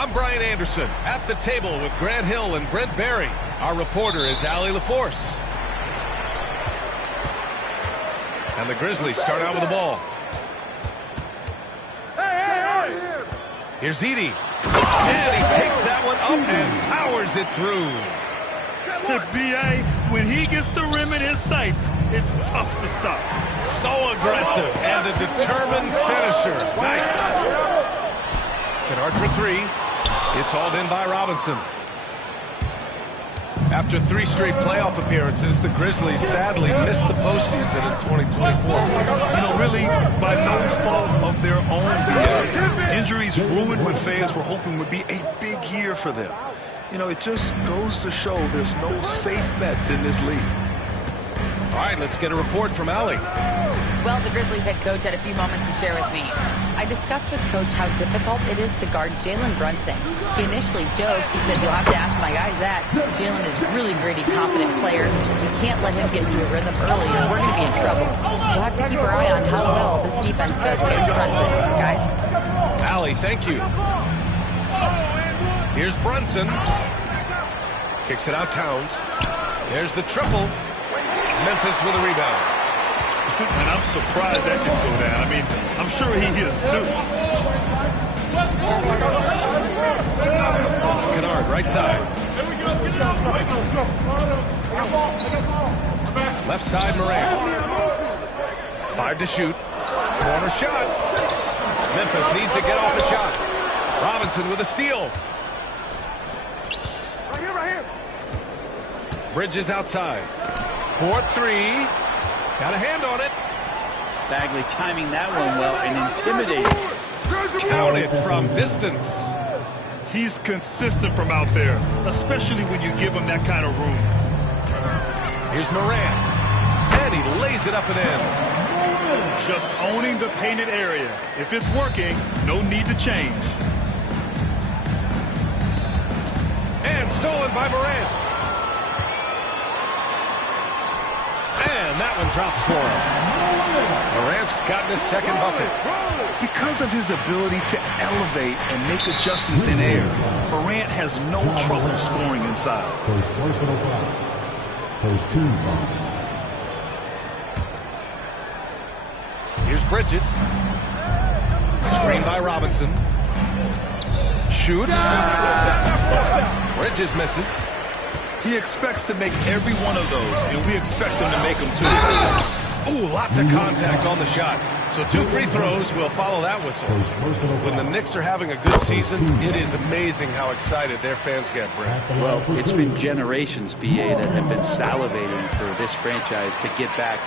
I'm Brian Anderson at the table with Grant Hill and Brent Barry. Our reporter is Allie LaForce. And the Grizzlies start out with the ball. Here's Edey. And he takes that one up and powers it through. B.A., when he gets the rim in his sights, it's tough to stop. So aggressive and a determined finisher. Nice. Kennard for three. It's hauled in by Robinson. After 3 straight playoff appearances, the Grizzlies sadly missed the postseason in 2024. You know, really, by no fault of their own. Injuries ruined what fans were hoping would be a big year for them. You know, it just goes to show there's no safe bets in this league. All right, let's get a report from Allie. Well, the Grizzlies head coach had a few moments to share with me. I discussed with Coach how difficult it is to guard Jalen Brunson. He initially joked. He said, you'll have to ask my guys that. Jalen is a really gritty, confident player. We can't let him get into a rhythm early, or we're going to be in trouble. We'll have to keep our eye on how well this defense does against Brunson. Guys? Allie, thank you. Here's Brunson. Kicks it out Towns. There's the triple. Memphis with a rebound. And I'm surprised that didn't go down. I mean, I'm sure he is too. Kennard, right side. Left side, Morant. 5 to shoot. Corner shot. Memphis needs to get off the shot. Robinson with a steal. Right here. Bridges outside. 4-3. Got a hand on it. Bagley timing that one well and intimidating. Counted from distance. He's consistent from out there, especially when you give him that kind of room. Here's Morant. And he lays it up and in. Just owning the painted area. If it's working, no need to change. And stolen by Morant. And that one drops for him. Morant's gotten his second bucket. Because of his ability to elevate and make adjustments in air, Morant has no trouble scoring inside. First personal foul. First team foul. Here's Bridges. Screen by Robinson. Shoots. Bridges misses. He expects to make every one of those, and we expect him to make them too. Ooh, lots of contact on the shot. So 2 free throws will follow that whistle. When the Knicks are having a good season, it is amazing how excited their fans get, Brent. Well, it's been generations, BA, that have been salivating for this franchise to get back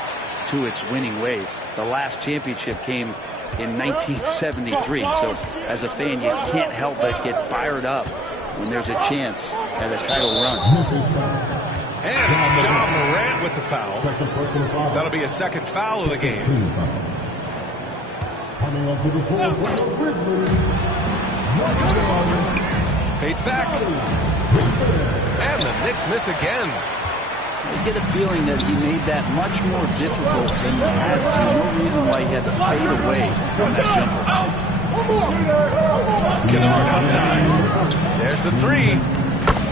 to its winning ways. The last championship came in 1973, so as a fan, you can't help but get fired up when there's a chance at a title run. And Ja Morant with the foul. That'll be a second foul of the game. Fades back. And the Knicks miss again. I get a feeling that he made that much more difficult than he had to. No reason why he had to fade away from that jumper. Kennard outside. There's the 3.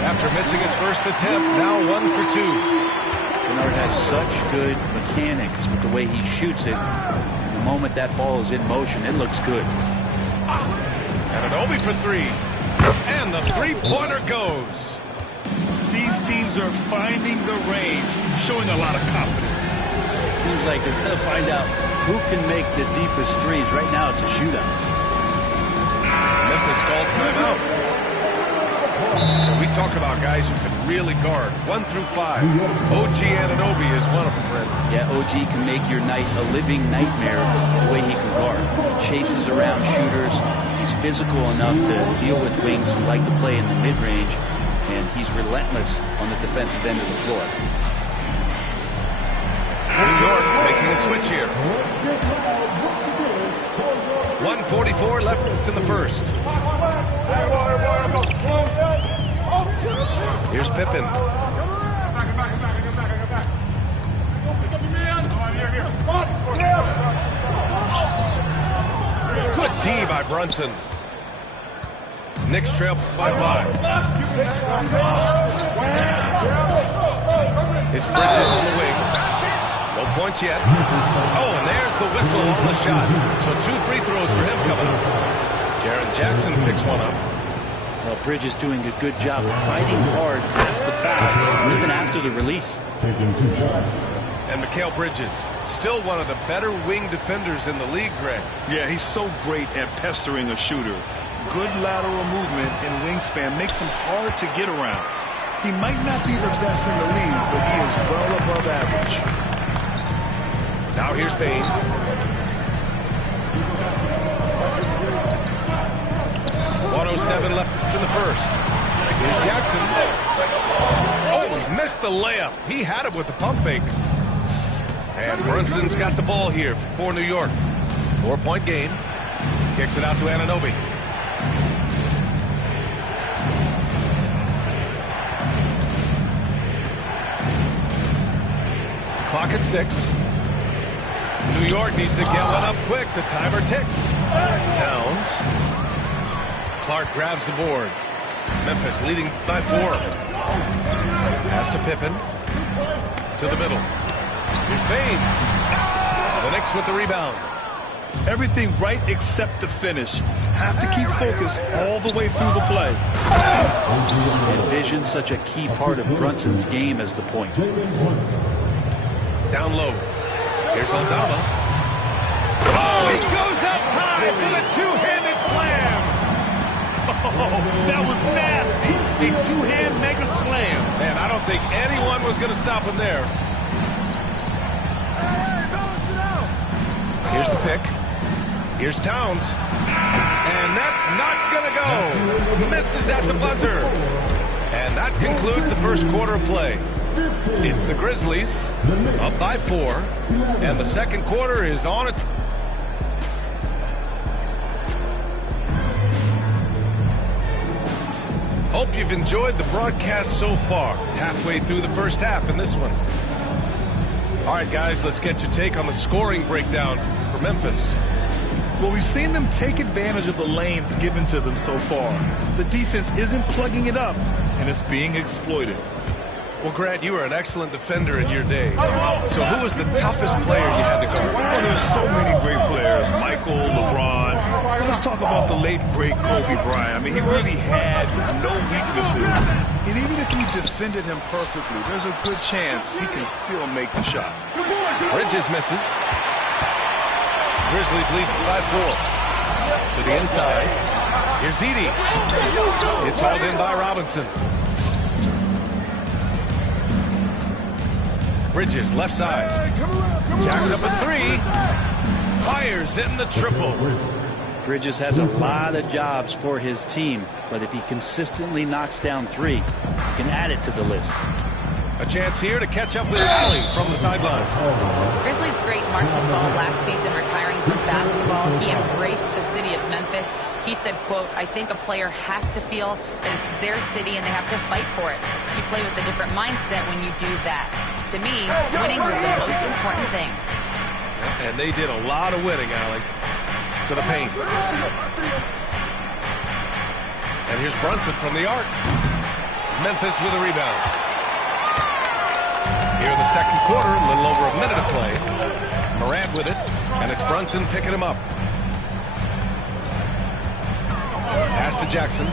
After missing his first attempt, now 1 for 2. Kennard has such good mechanics with the way he shoots it. And the moment that ball is in motion, it looks good. Anunoby for 3. And the three-pointer goes. These teams are finding the range, showing a lot of confidence. It seems like they're going to find out who can make the deepest threes. Right now, it's a shootout. Memphis calls timeout. We talk about guys who can really guard 1 through 5. OG Anunoby is one of them, Brent. Yeah, OG can make your night a living nightmare the way he can guard. Chases around shooters. He's physical enough to deal with wings who like to play in the mid-range, and he's relentless on the defensive end of the floor. New York making a switch here. 1:44 left in the first. Here's Pippen. Good D by Brunson. Knicks trail by 5. It's Bridges on the wing. No points yet. Oh, and there's the whistle on the shot. So 2 free throws for him coming up. Jaren Jackson picks one up. Well, Bridges doing a good job fighting hard past the foul, even after the release. Taking 2 shots. And Mikal Bridges, still one of the better wing defenders in the league, Greg. Yeah, he's so great at pestering a shooter. Good lateral movement and wingspan makes him hard to get around. He might not be the best in the league, but he is well above average. Now here's Payne. 1:07 left in the first. Here's Jackson. Oh, he missed the layup. He had it with the pump fake. And Brunson's got the ball here for New York. 4-point game. Kicks it out to Anunoby. Clock at 6. New York needs to get one up quick. The timer ticks. Towns. Clark grabs the board. Memphis leading by 4. Pass to Pippen. To the middle. Here's Payne. The Knicks with the rebound. Everything right except the finish. Have to keep focused all the way through the play. Envision such a key part of Brunson's game as the point. Down low. Here's Aldama. Oh, he goes up high for the two-handed slam. Oh, that was nasty. A two-hand mega slam. Man, I don't think anyone was going to stop him there. Here's the pick. Here's Towns. And that's not going to go. Misses at the buzzer. And that concludes the first quarter of play. It's the Grizzlies up by 4. And the second quarter is on it. Hope you've enjoyed the broadcast so far. Halfway through the first half in this one. All right, guys, let's get your take on the scoring breakdown for Memphis. Well, we've seen them take advantage of the lanes given to them so far. The defense isn't plugging it up, and it's being exploited. Well, Grant, you were an excellent defender in your day. So who was the toughest player you had to guard? Oh, there's so many great players. Michael, LeBron. Let's talk about the late, great Kobe Bryant. I mean, he really had no weaknesses. And even if you defended him perfectly, there's a good chance he can still make the shot. Bridges misses. Grizzlies lead by 4. To the inside. Here's Edey. It's hauled in by Robinson. Bridges, left side. Jacks up at 3. Fires in the triple. Bridges has a lot of jobs for his team, but if he consistently knocks down 3, he can add it to the list. A chance here to catch up with Allie from the sideline. Grizzlies great Marc Gasol last season retiring from basketball. He embraced the city of Memphis. He said, quote, "I think a player has to feel that it's their city and they have to fight for it. You play with a different mindset when you do that. To me, winning was the most important thing." And they did a lot of winning, Allie. To the paint. And here's Brunson from the arc. Memphis with a rebound. Here in the second quarter, a little over a minute to play. Morant with it, and it's Brunson picking him up. Pass to Jackson.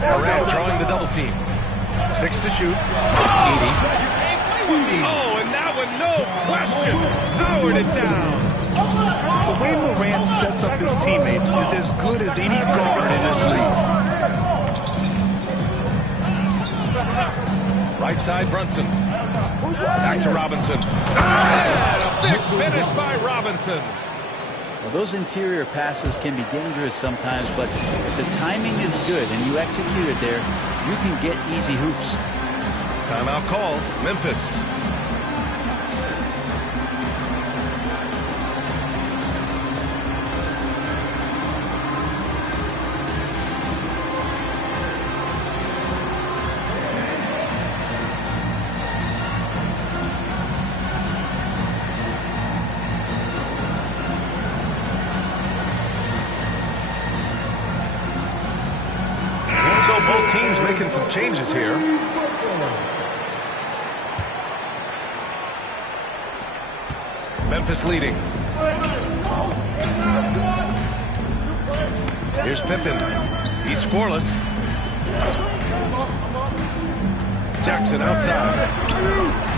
Morant drawing the double team. 6 to shoot. Edey. Oh, and that one, no question, powered it down. The way Morant sets up his teammates is as good as any guard in this league. Right side, Brunson. Back to Robinson. And a big finish by Robinson. Well, those interior passes can be dangerous sometimes, but if the timing is good and you execute it there, you can get easy hoops. Timeout call, Memphis. some changes here. Memphis leading. Here's Pippen. He's scoreless. Jackson outside.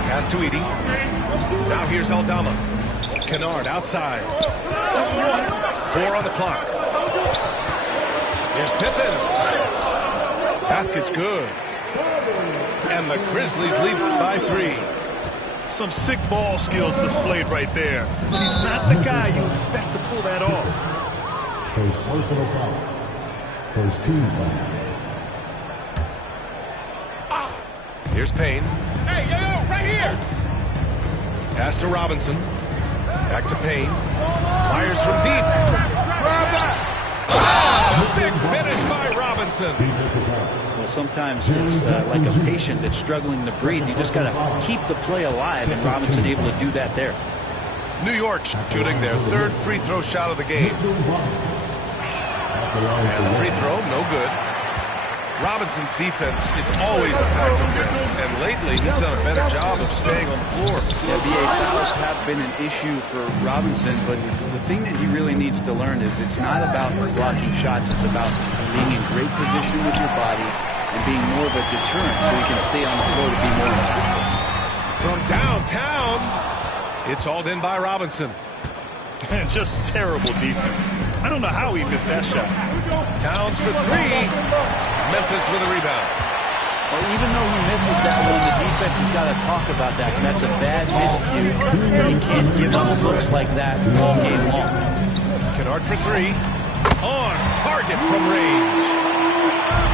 Pass to Edey. Now here's Aldama. Kennard outside. 4 on the clock. Here's Pippen. Basket's good. And the Grizzlies lead by 3. Some sick ball skills displayed right there. But he's not the guy you expect to pull that off. First personal foul. First team foul. Here's Payne. Hey, yo, right here. Pass to Robinson. Back to Payne. Fires from deep. Grab that. Big finish by Robinson. Well, sometimes it's like a patient that's struggling to breathe. You just got to keep the play alive, and Robinson able to do that there. New York shooting their 3rd free throw shot of the game. And the free throw, no good. Robinson's defense is always a factor, and lately he's done a better job of staying on the floor. Yeah, BA fouls have been an issue for Robinson, but the thing that he really needs to learn is it's not about blocking shots. It's about being in great position with your body and being more of a deterrent so he can stay on the floor to be more impactful. From downtown, it's hauled in by Robinson. And just terrible defense. I don't know how he missed that shot. Towns for 3. Memphis with a rebound. Well, even though he misses that one, the defense has got to talk about that. That's a bad miscue. You can't give up looks like that all game long. Kennard for 3. On target from range.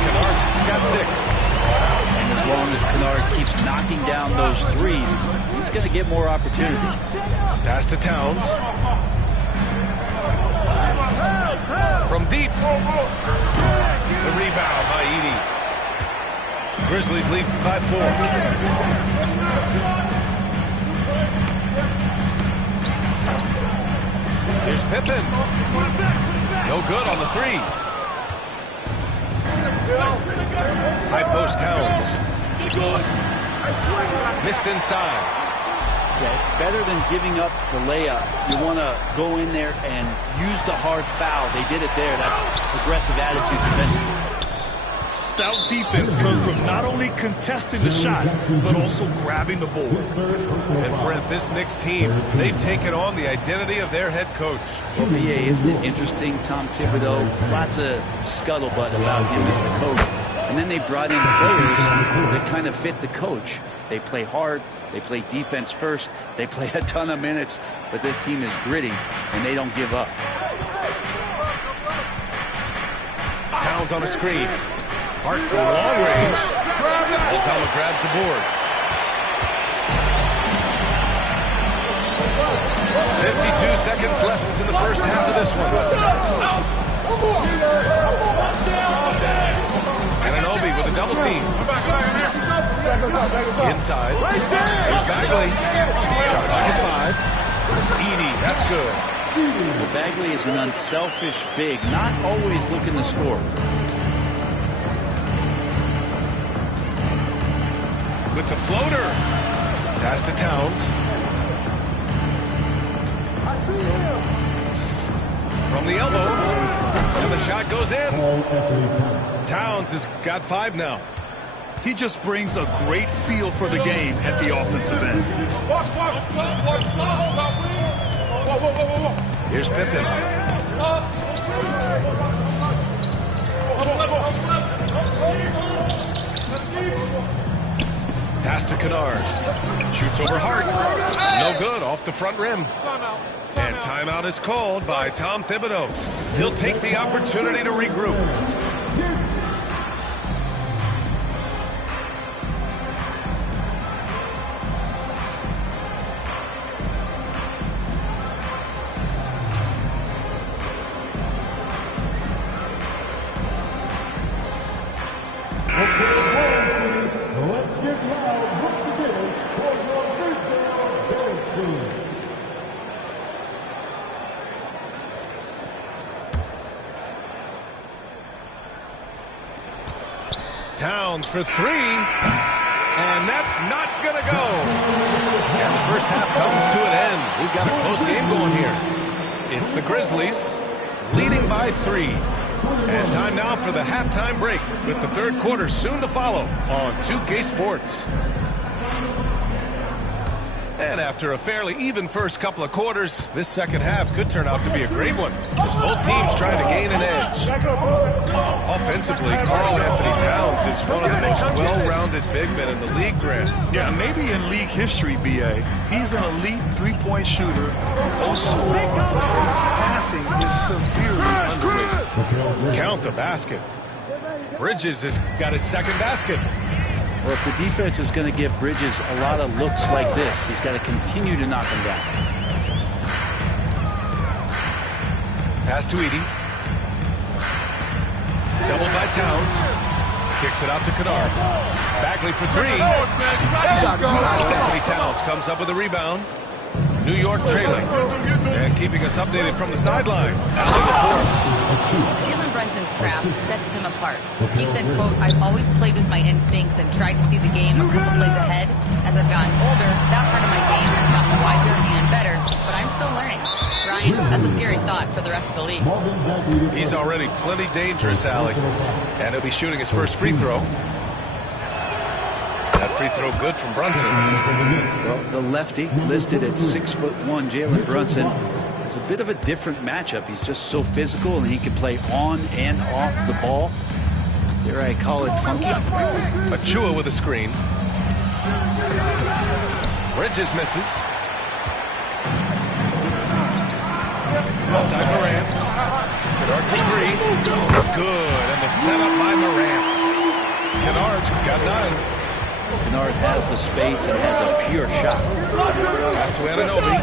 Kennard's got 6. And as long as Kennard keeps knocking down those threes, he's going to get more opportunity. Pass to Towns. From deep. The rebound by Edey. Grizzlies lead by 4. Here's Pippen. No good on the 3. High post Towns. Missed inside. Yeah, better than giving up the layup. You want to go in there and use the hard foul. They did it there. That's aggressive attitude defensively. Stout defense comes from not only contesting the shot, but also grabbing the board. And Brent, this Knicks team, they've taken on the identity of their head coach. Well, BA, isn't it interesting? Tom Thibodeau, lots of scuttlebutt about him as the coach. And then they brought in players that kind of fit the coach. They play hard. They play defense first. They play a ton of minutes. But this team is gritty, and they don't give up. Towns on a screen. Hart from long range. Aldama grabs the board. 52 seconds left in the first half of this one. Anunoby with a double team. Inside. Here's Bagley. Shot at 5. Edey, that's good. Well, Bagley is an unselfish big, not always looking to score. With the floater. Pass to Towns. I see him. From the elbow. And the shot goes in. Towns has got 5 now. He just brings a great feel for the game at the offensive end. Here's Pippen. Pass to Kennard. Shoots over Hart. No good, off the front rim. And timeout is called by Tom Thibodeau. He'll take the opportunity to regroup. Towns for three. And that's not going to go. And the first half comes to an end. We've got a close game going here. It's the Grizzlies leading by 3. And time now for the halftime break with the third quarter soon to follow on 2K Sports. And after a fairly even first couple of quarters, this second half could turn out to be a great one as both teams trying to gain an edge. Offensively, Karl Anthony Towns is one of the most well-rounded big men in the league, Grant. Yeah, maybe in league history, B.A. He's an elite three-point shooter. Also, his passing is severely underrated. Count the basket. Bridges has got his second basket. Well, if the defense is going to give Bridges a lot of looks like this, he's got to continue to knock them down. Pass to Edey. Doubled by Towns. Kicks it out to Kennard. Bagley for three. Anthony Towns comes up with a rebound. New York trailing. And keeping us updated from the sideline. Jalen Brunson's craft sets him apart. He said, quote, "I've always played with my instincts and tried to see the game a couple plays ahead. As I've gotten older, that part of my game has gotten wiser and better, but I'm still learning." Ryan, that's a scary thought for the rest of the league. He's already plenty dangerous, Allie. And he'll be shooting his first free throw. That free throw good from Brunson. Well, the lefty listed at 6'1", Jalen Brunson, is a bit of a different matchup. He's just so physical, and he can play on and off the ball. Dare I call it funky? Achua with a screen. Bridges misses. Outside Morant. Kennard for three. Good. And the setup by Morant. Kennard got none. Kennard has the space and has a pure shot. Pass to Anunoby.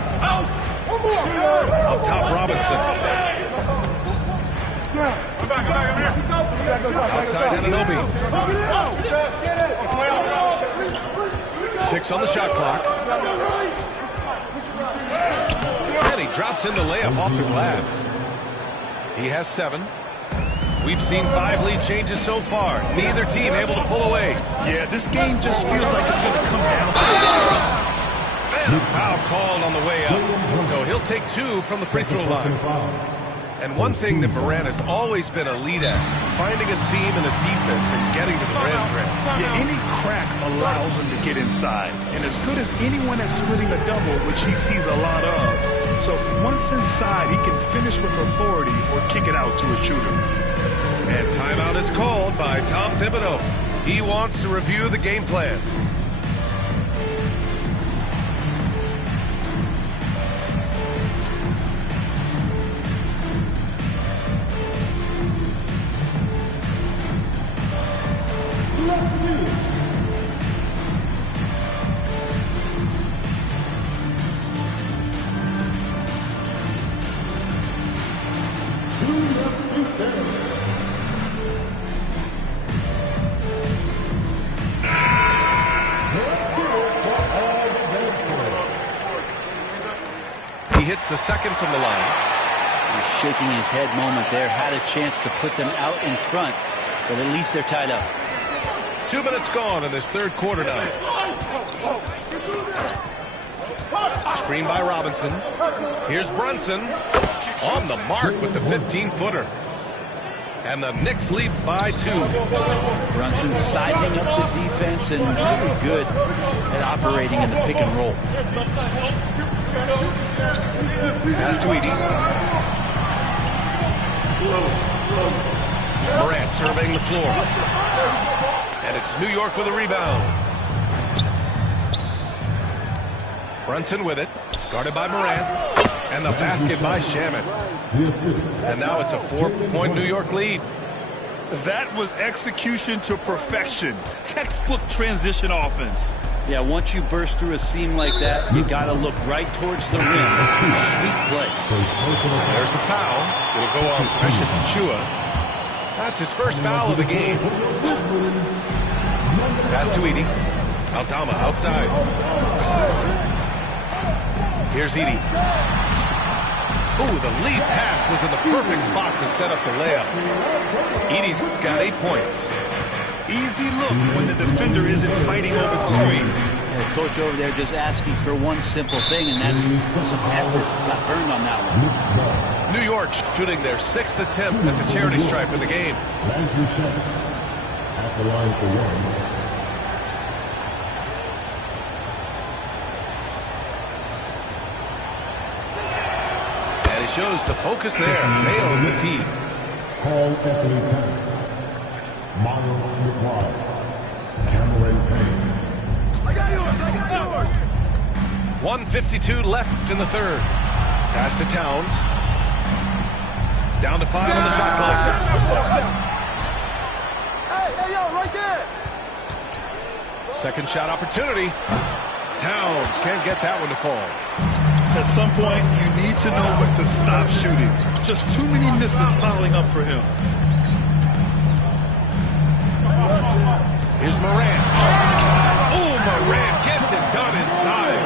Up top, Robinson. Outside Anunoby. 6 on the shot clock. And he drops in the layup off the glass. He has 7. We've seen 5 lead changes so far. Neither team able to pull away. Yeah, this game just feels like it's going to come down to And a foul called on the way up. So he'll take 2 from the free throw line. And one thing that Morant has always been a lead at, finding a seam in a defense and getting to the rim. Yeah, any crack allows him to get inside. And as good as anyone at splitting a double, which he sees a lot of. So once inside, he can finish with authority or kick it out to a shooter. And timeout is called by Tom Thibodeau. He wants to review the game plan. Hits the second from the line. He's shaking his head moment there. Had a chance to put them out in front, but at least they're tied up. 2 minutes gone in this third quarter now. Screen by Robinson. Here's Brunson on the mark with the 15-footer. And the Knicks lead by 2. Brunson sizing up the defense and really good at operating in the pick and roll. Pass to Edey. Morant surveying the floor. And it's New York with a rebound. Brunson with it. Guarded by Morant. And the basket by Shamet. And now it's a 4-point New York lead. That was execution to perfection. Textbook transition offense. Yeah, once you burst through a seam like that, you got to look right towards the rim. Sweet play. There's the foul. It'll go on Precious Achua. That's his first foul of the game. Pass to Edey. Aldama outside. Here's Edey. Ooh, the lead pass was in the perfect spot to set up the layup. Edey's got 8 points. easy look when the defender isn't fighting over the screen. And the coach over there just asking for one simple thing, and that's some effort. Got burned on that one. New York shooting their 6th attempt at the charity stripe of the game. Landry Shamet at the line for one. And he shows the focus there. Nails the tee. Paul Anthony Tank, Miles McBride, Cameron Payne. 1:52 left in the third. Pass to Towns. Down to 5 on the shot clock. Hey, yo, right there. Second shot opportunity. Towns can't get that one to fall. At some point, you need to know when to stop shooting. Just too many misses piling up for him. Here's Morant. Oh, Morant gets it done inside.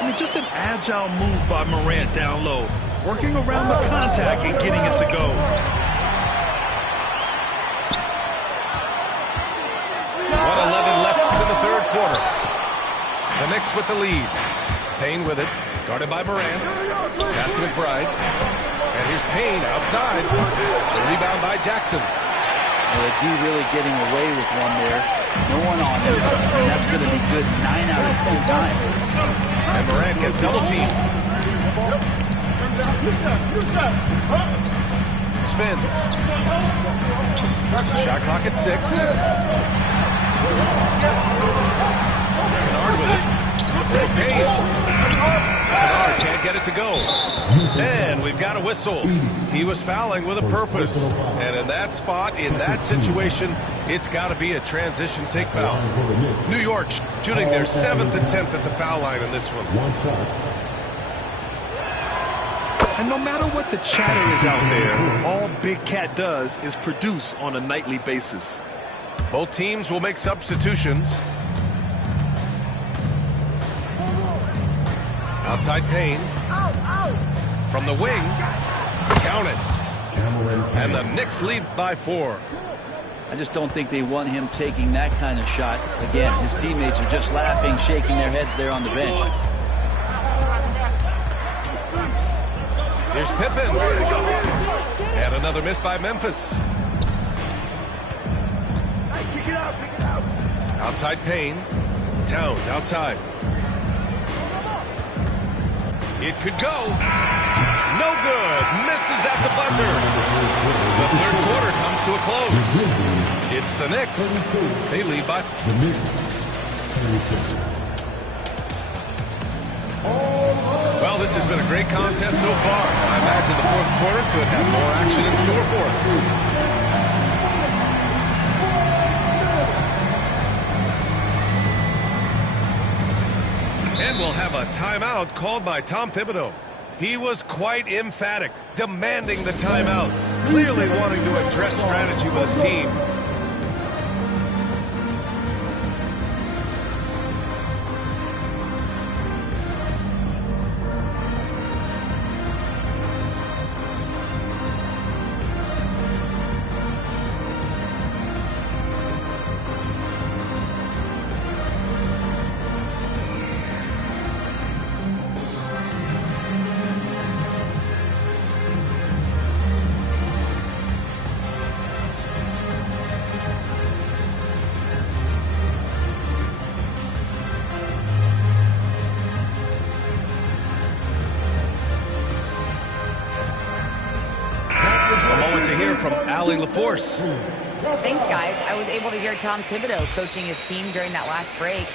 I mean, just an agile move by Morant down low. Working around the contact and getting it to go. 1:11 left in the third quarter. The Knicks with the lead. Payne with it. Guarded by Morant. Pass to McBride. And here's Payne outside. The rebound by Jackson. Well, the D really getting away with one there. No one on him. And that's going to be good 9 out of 10 times. And Morant gets double teamed. Spins. Shot clock at 6. Kennard with it. Payne. Kennard can't get it to go. And we've got a whistle. He was fouling with a purpose. And in that spot, in that situation, it's got to be a transition take foul. New York shooting their 7th attempt at the foul line in this one. And no matter what the chatter is out there, all Big Cat does is produce on a nightly basis. Both teams will make substitutions. Outside Payne. From the wing. Count it. And the Knicks lead by 4. I just don't think they want him taking that kind of shot. Again, his teammates are just laughing, shaking their heads there on the bench. Here's Pippen. And another miss by Memphis. Outside Payne. Towns outside. It could go. No good. Misses at the buzzer. The third quarter comes to a close. It's the Knicks. They lead by. The Knicks, 36. Well, this has been a great contest so far. I imagine the fourth quarter could have more action in store for us. And we'll have a timeout called by Tom Thibodeau. He was quite emphatic, demanding the timeout, clearly wanting to address strategy with his team. From Allie LaForce. Thanks, guys. I was able to hear Tom Thibodeau coaching his team during that last break.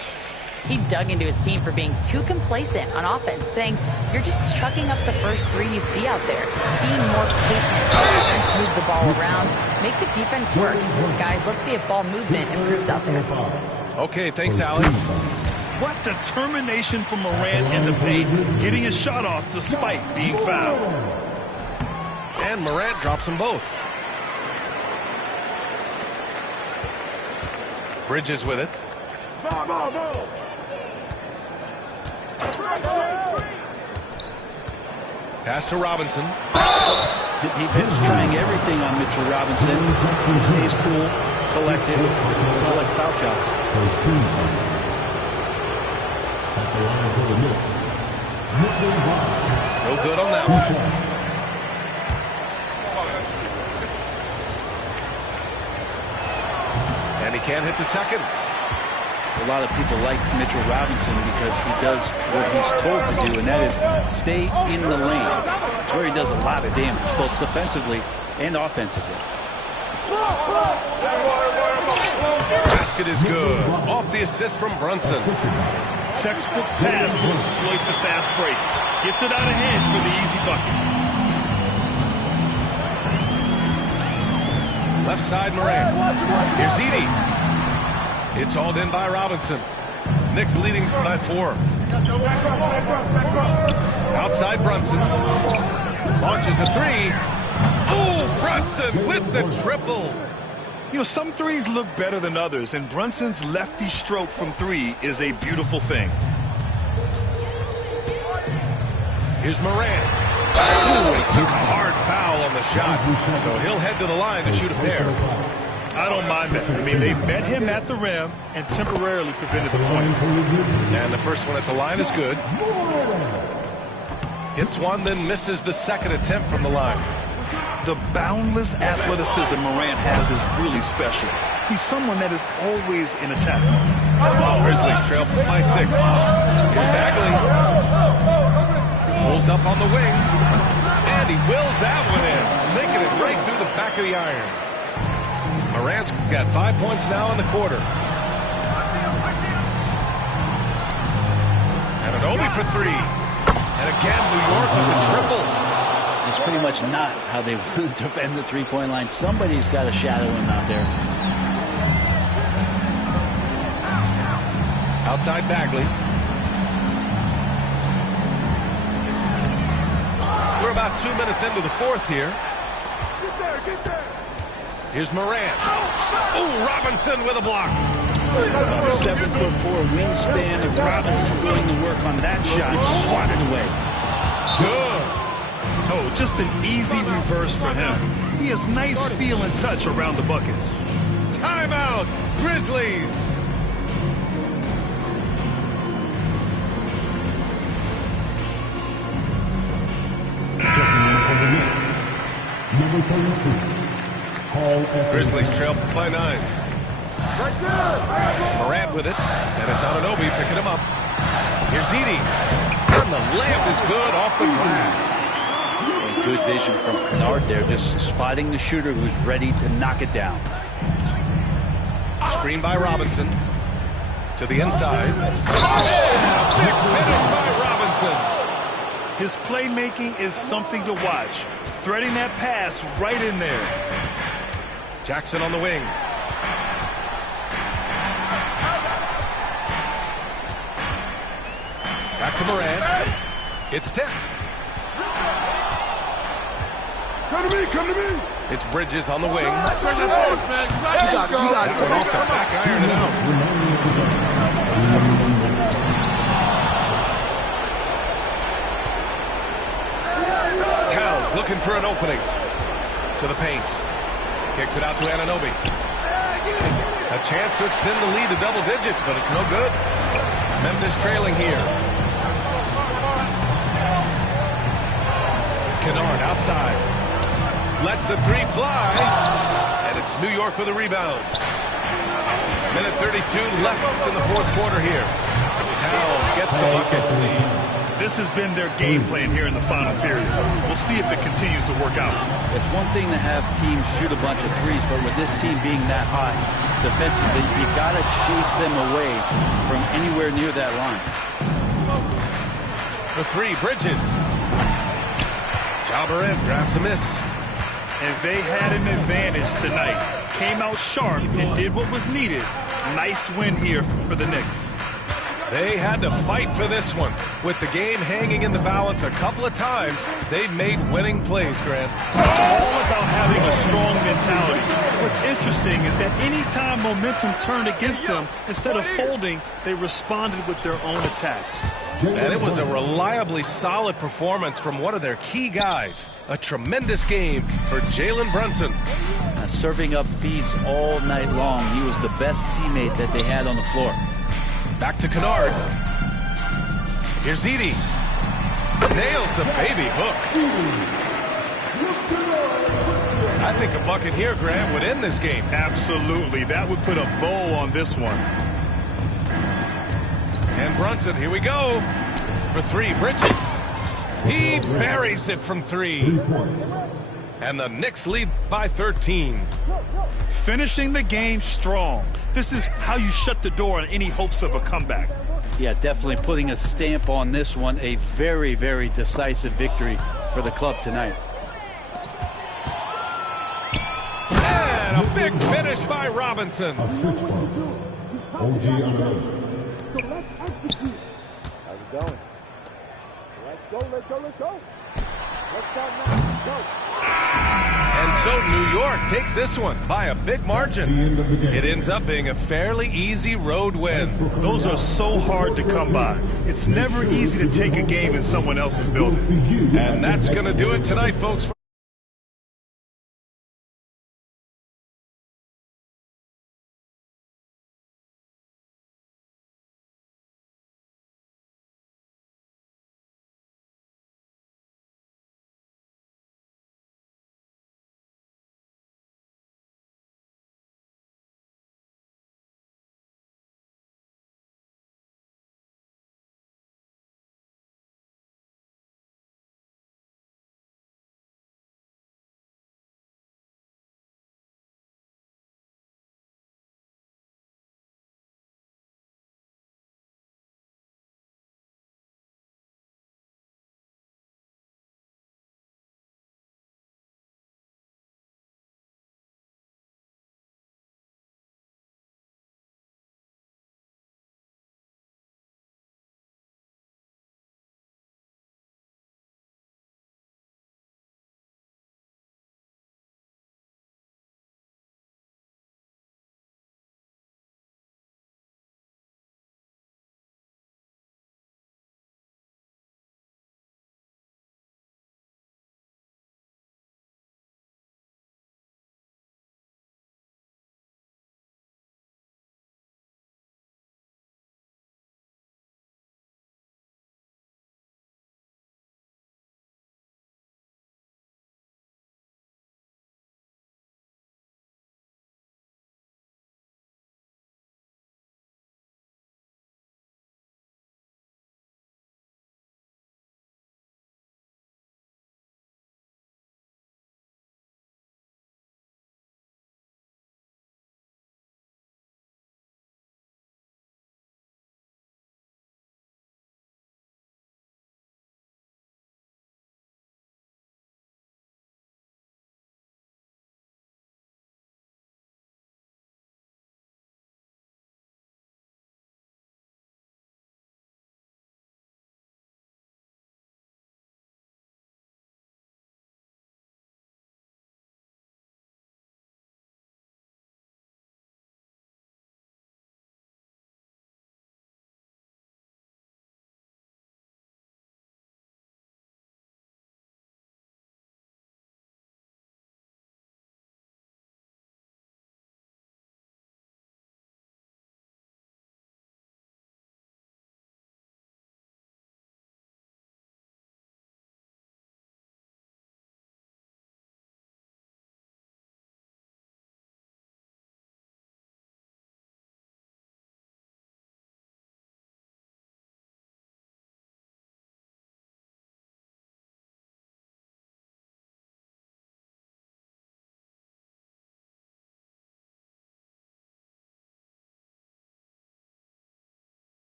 He dug into his team for being too complacent on offense, saying, you're just chucking up the first 3 you see out there. Being more patient, defense move the ball around, make the defense work. Guys, let's see if ball movement improves out there. Okay, thanks, Allie. What determination from Morant in the paint, getting his shot off despite being fouled. And Morant drops them both. Bridges with it. Pass to Robinson. The defense trying everything on Mitchell Robinson. He stays cool, collect foul shots. Those two fouls. At the line for the Knicks, Mitchell Robinson. No good on that one. And he can't hit the second. A lot of people like Mitchell Robinson because he does what he's told to do, and that is stay in the lane. It's where he does a lot of damage, both defensively and offensively. Basket is good. Off the assist from Brunson. Textbook pass to exploit the fast break. Gets it out of hand for the easy bucket. Left side, Morant. Here's Edey. It's hauled in by Robinson. Knicks leading by 4. Outside Brunson. Launches a 3. Oh, Brunson with the triple. You know, some threes look better than others, and Brunson's lefty stroke from 3 is a beautiful thing. Here's Morant. Ooh, he took a hard foul on the shot, so he'll head to the line to shoot a pair. I don't mind that. I mean, they met him at the rim and temporarily prevented the points. And the first one at the line is good. Hits one, then misses the second attempt from the line. The boundless athleticism Morant has is really special. He's someone that is always in attack. Grizzlies trail by 6. Here's Bagley. Pulls up on the wing. And he wills that one in, sinking it right through the back of the iron. Morant's got 5 points now in the quarter. And Anunoby for 3. And again, New York with the triple. It's pretty much not how they want to defend the three-point line. Somebody's got to shadow him out there. Outside Bagley. We're about 2 minutes into the fourth here. Get there. Here's Morant. Oh, Robinson with a block. 7'4" wingspan of Robinson going to work on that shot. Swatted away. Good. Oh, just an easy reverse for him. He has nice feel and touch around the bucket. Timeout, Grizzlies. Number 32. Grizzlies trail by 9. Morant with it, and it's Anunoby picking him up. Here's Edey, and the layup is good off the glass. And good vision from Kennard there, just spotting the shooter who's ready to knock it down. Screen by Robinson. To the inside. And a big finish by Robinson. His playmaking is something to watch. Threading that pass right in there. Jackson on the wing. Back to Morant. It's tipped. Come to me. It's Bridges on the wing. You got it. That one off the back iron and out. Towns looking for an opening. To the paint. Kicks it out to Anunoby. A chance to extend the lead to double digits, but it's no good. Memphis trailing here. Kennard outside. Lets the 3 fly. And it's New York with a rebound. Minute 32 left in the fourth quarter here. Towns gets the bucket. This has been their game plan here in the final period. We'll see if it continues to work out. It's one thing to have teams shoot a bunch of threes, but with this team being that hot defensively, you got to chase them away from anywhere near that line. For 3, Bridges. Ja Morant grabs a miss. And they had an advantage tonight. Came out sharp and did what was needed. Nice win here for the Knicks. They had to fight for this one. With the game hanging in the balance a couple of times, they made winning plays, Grant. It's all about having a strong mentality. What's interesting is that anytime momentum turned against them, instead of folding, they responded with their own attack. And it was a reliably solid performance from one of their key guys. A tremendous game for Jalen Brunson. Serving up feeds all night long. He was the best teammate that they had on the floor. Back to Kennard. Here's Edey. Nails the baby hook. I think a bucket here, Graham, would end this game. Absolutely. That would put a bow on this one. And Brunson, here we go. For three, Bridges. He buries it from 3. 3 points. And the Knicks lead by 13. Finishing the game strong. This is how you shut the door on any hopes of a comeback. Yeah, definitely putting a stamp on this one. A very, very decisive victory for the club tonight. And a big finish by Robinson. Assist from OG Anunoby. How's it going? Let's go. Let's go. Let's go. And so New York takes this one by a big margin. The end of the game. It ends up being a fairly easy road win. Those are so hard to come by. It's never easy to take a game in someone else's building. See you. And that's going to do it tonight, folks.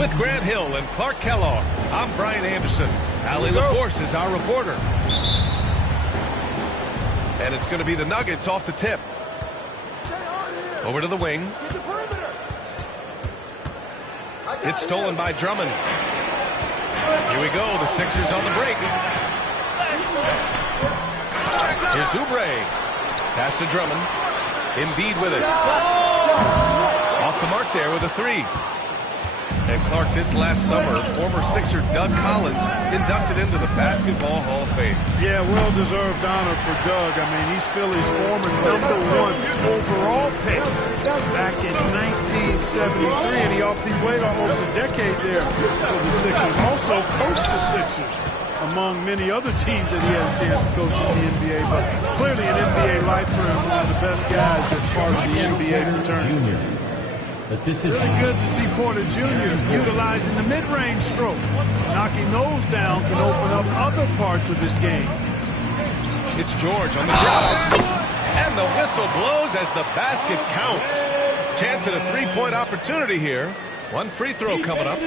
With Grant Hill and Clark Kellogg, I'm Brian Anderson. Allie LaForce is our reporter. And it's going to be the Nuggets off the tip. Over to the wing. It's stolen by Drummond. Here we go, the Sixers on the break. Here's Oubre. Pass to Drummond. Embiid with it. Off the mark there with a three. And Clark, this last summer, former Sixer Doug Collins inducted into the Basketball Hall of Fame. Yeah, well-deserved honor for Doug. I mean, he's Philly's former #1 overall pick back in 1973, and he played almost a decade there for the Sixers. Also coached the Sixers, among many other teams that he had a chance to coach in the NBA. But clearly an NBA lifer and one of the best guys that's part of the NBA fraternity. Really good to see Porter Jr. utilizing the mid-range stroke. Knocking those down can open up other parts of his game. It's George on the drive. And the whistle blows as the basket counts. Chance at a three-point opportunity here. One free throw coming up.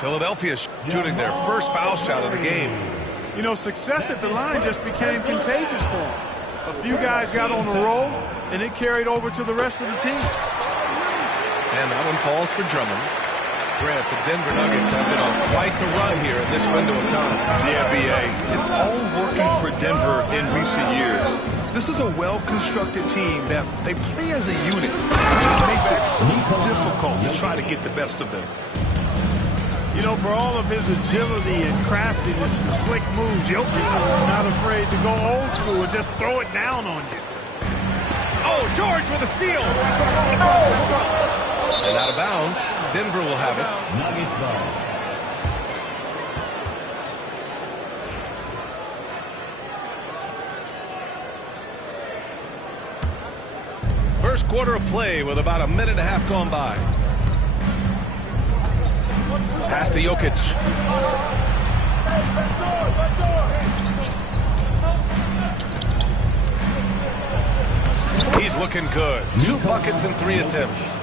Philadelphia shooting their first foul shot of the game. You know, success at the line just became contagious for him. A few guys got on a roll, and it carried over to the rest of the team. And that one falls for Drummond. Grant, the Denver Nuggets have been on quite the run here in this window of time. Yeah, B.A. It's all working for Denver in recent years. This is a well-constructed team that they play as a unit, which makes it so difficult to try to get the best of them. You know, for all of his agility and craftiness, the slick moves, Jokic not afraid to go old school and just throw it down on you. Oh, George with a steal. And out of bounds, Denver will have it. Nuggets ball. First quarter of play with about a minute and a half gone by. Pass to Jokic. He's looking good. 2 buckets and 3 attempts.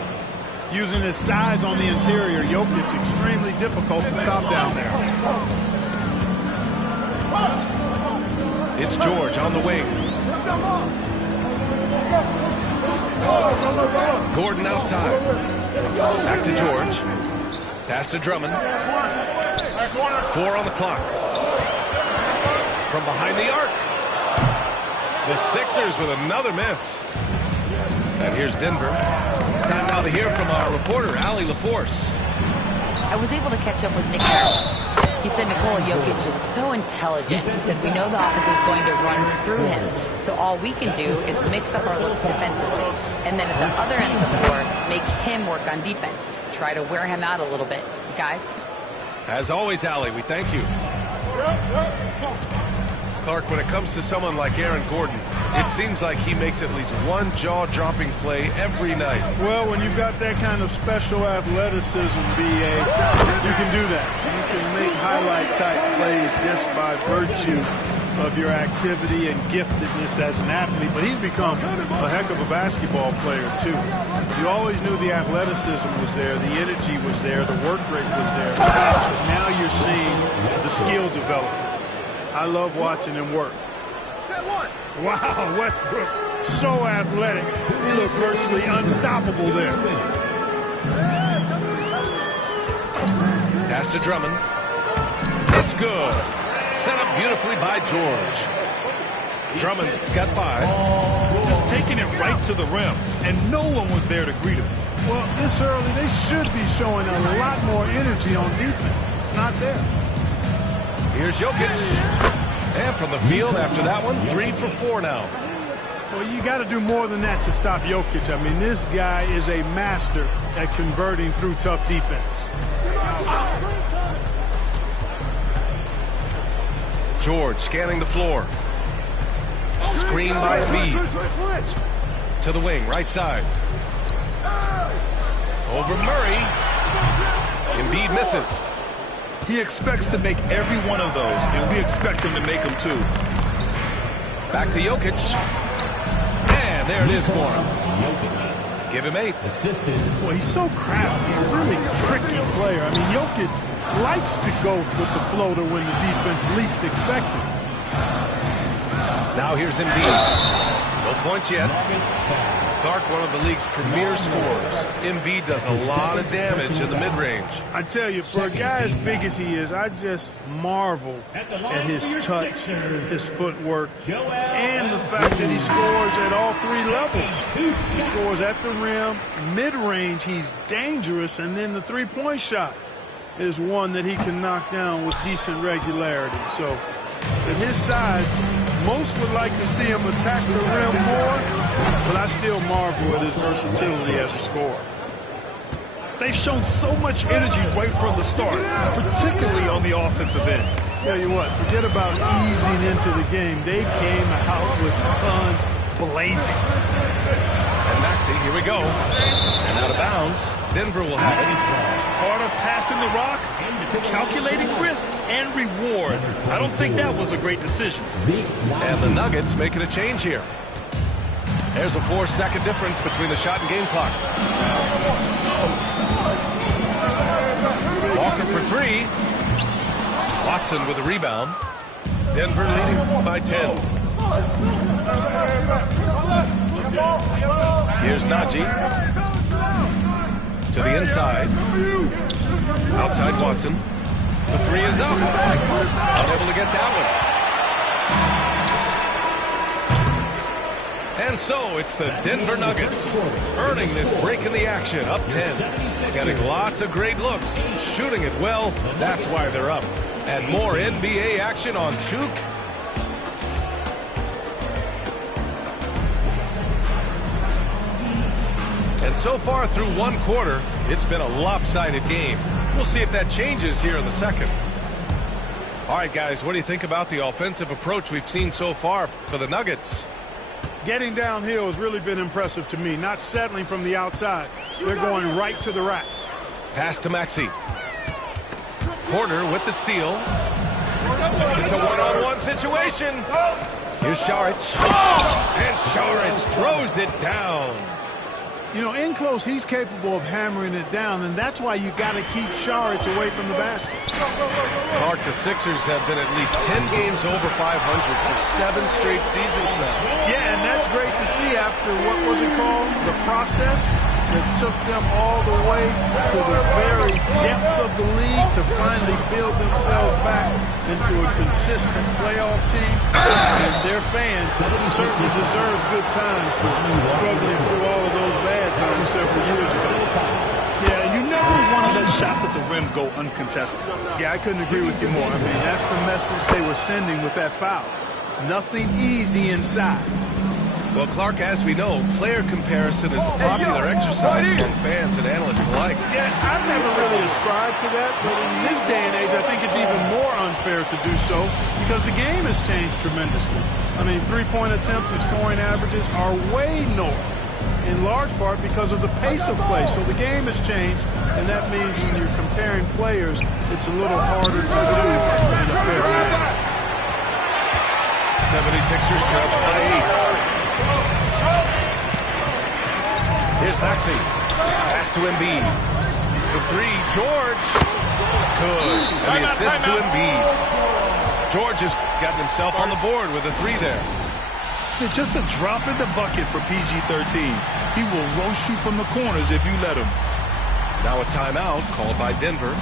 Using his size on the interior, Jokic extremely difficult to stop down there. It's George on the wing. Gordon outside. Back to George. Pass to Drummond. 4 on the clock. From behind the arc. The Sixers with another miss. And here's Denver. Time now to hear from our reporter, Allie LaForce. I was able to catch up with Nick Nurse. He said Nikola Jokic is so intelligent. He said we know the offense is going to run through him. So all we can do is mix up our looks defensively. And then at the other end of the floor, make him work on defense. Try to wear him out a little bit. Guys? As always, Allie, we thank you. Clark, when it comes to someone like Aaron Gordon, it seems like he makes at least one jaw-dropping play every night. Well, when you've got that kind of special athleticism, B.A., you can do that. You can make highlight-type plays just by virtue of your activity and giftedness as an athlete. But he's become a heck of a basketball player, too. You always knew the athleticism was there, the energy was there, the work rate was there. But now you're seeing the skill development. I love watching him work. Wow, Westbrook, so athletic. He looked virtually unstoppable there. Pass to Drummond. It's good. Set up beautifully by George. Drummond's got 5. Just taking it right to the rim, and no one was there to greet him. Well, this early, they should be showing a lot more energy on defense. It's not there. Here's Jokic. And from the field after that one, 3 for 4 now. Well, you got to do more than that to stop Jokic. I mean, this guy is a master at converting through tough defense. George scanning the floor. Screen by Embiid. To the wing, right side. Over Murray. Embiid misses. He expects to make every one of those, and we expect him to make them too. Back to Jokic. And there it is for him. Give him 8. Well, he's so crafty, really tricky player. I mean, Jokic likes to go with the floater when the defense least expects it. Now here's Embiid. No points yet. Clark, one of the league's premier scorers. Embiid does a lot of damage in the mid-range. I tell you, for a guy as big as he is, I just marvel at his touch, his footwork, and the fact that he scores at all 3 levels. He scores at the rim, mid-range, he's dangerous, and then the three-point shot is one that he can knock down with decent regularity. So, at his size, most would like to see him attack the rim more, but I still marvel at his versatility as a scorer. They've shown so much energy right from the start, particularly on the offensive end. Tell you what, forget about easing into the game. They came out with guns blazing. And Maxey, here we go. And out of bounds. Denver will have it. Part of passing the rock, it's calculating risk and reward. I don't think that was a great decision. And the Nuggets making a change here. There's a 4-second difference between the shot and game clock. Walker for 3. Watson with a rebound. Denver leading by 10. Here's Najee. To the inside. Outside Watson. The 3 is up. Unable to get that one. And so it's the Denver Nuggets earning this break in the action, up 10. Getting lots of great looks, shooting it well. That's why they're up. And more NBA action on Juke. And so far through 1 quarter, it's been a lopsided game. We'll see if that changes here in the second. All right, guys, what do you think about the offensive approach we've seen so far for the Nuggets? Getting downhill has really been impressive to me, not settling from the outside. They're going right to the rack. Pass to Maxey. Porter with the steal. It's a one-on-one situation. Here's Šarić. And Šarić throws it down. You know, in close, he's capable of hammering it down, and that's why you got to keep Šarić away from the basket. Clark, the Sixers have been at least 10 games over 500 for 7 straight seasons now. Yeah, and that's great to see after, what was it called? The process that took them all the way to the very depths of the league to finally build themselves back into a consistent playoff team. And their fans certainly deserve good times for struggling through all of those bad times several years ago. Yeah, you never want to let shots at the rim go uncontested. Yeah, I couldn't agree with you more. I mean, that's the message they were sending with that foul. Nothing easy inside. Well, Clark, as we know, player comparison is a popular exercise among fans and analysts alike. Yeah, I've never really ascribed to that, but in this day and age, I think it's even more unfair to do so because the game has changed tremendously. I mean, three-point attempts and scoring averages are way north, in large part because of the pace of play. So the game has changed, and that means when you're comparing players, it's a little harder to do in a fair manner. 76ers trail by 8. Here's Maxey. Pass to Embiid. For 3, George. Good. And the assist to Embiid. George has gotten himself on the board with a 3 there. Just a drop in the bucket for PG-13. He will roast you from the corners if you let him. Now a timeout called by Denver.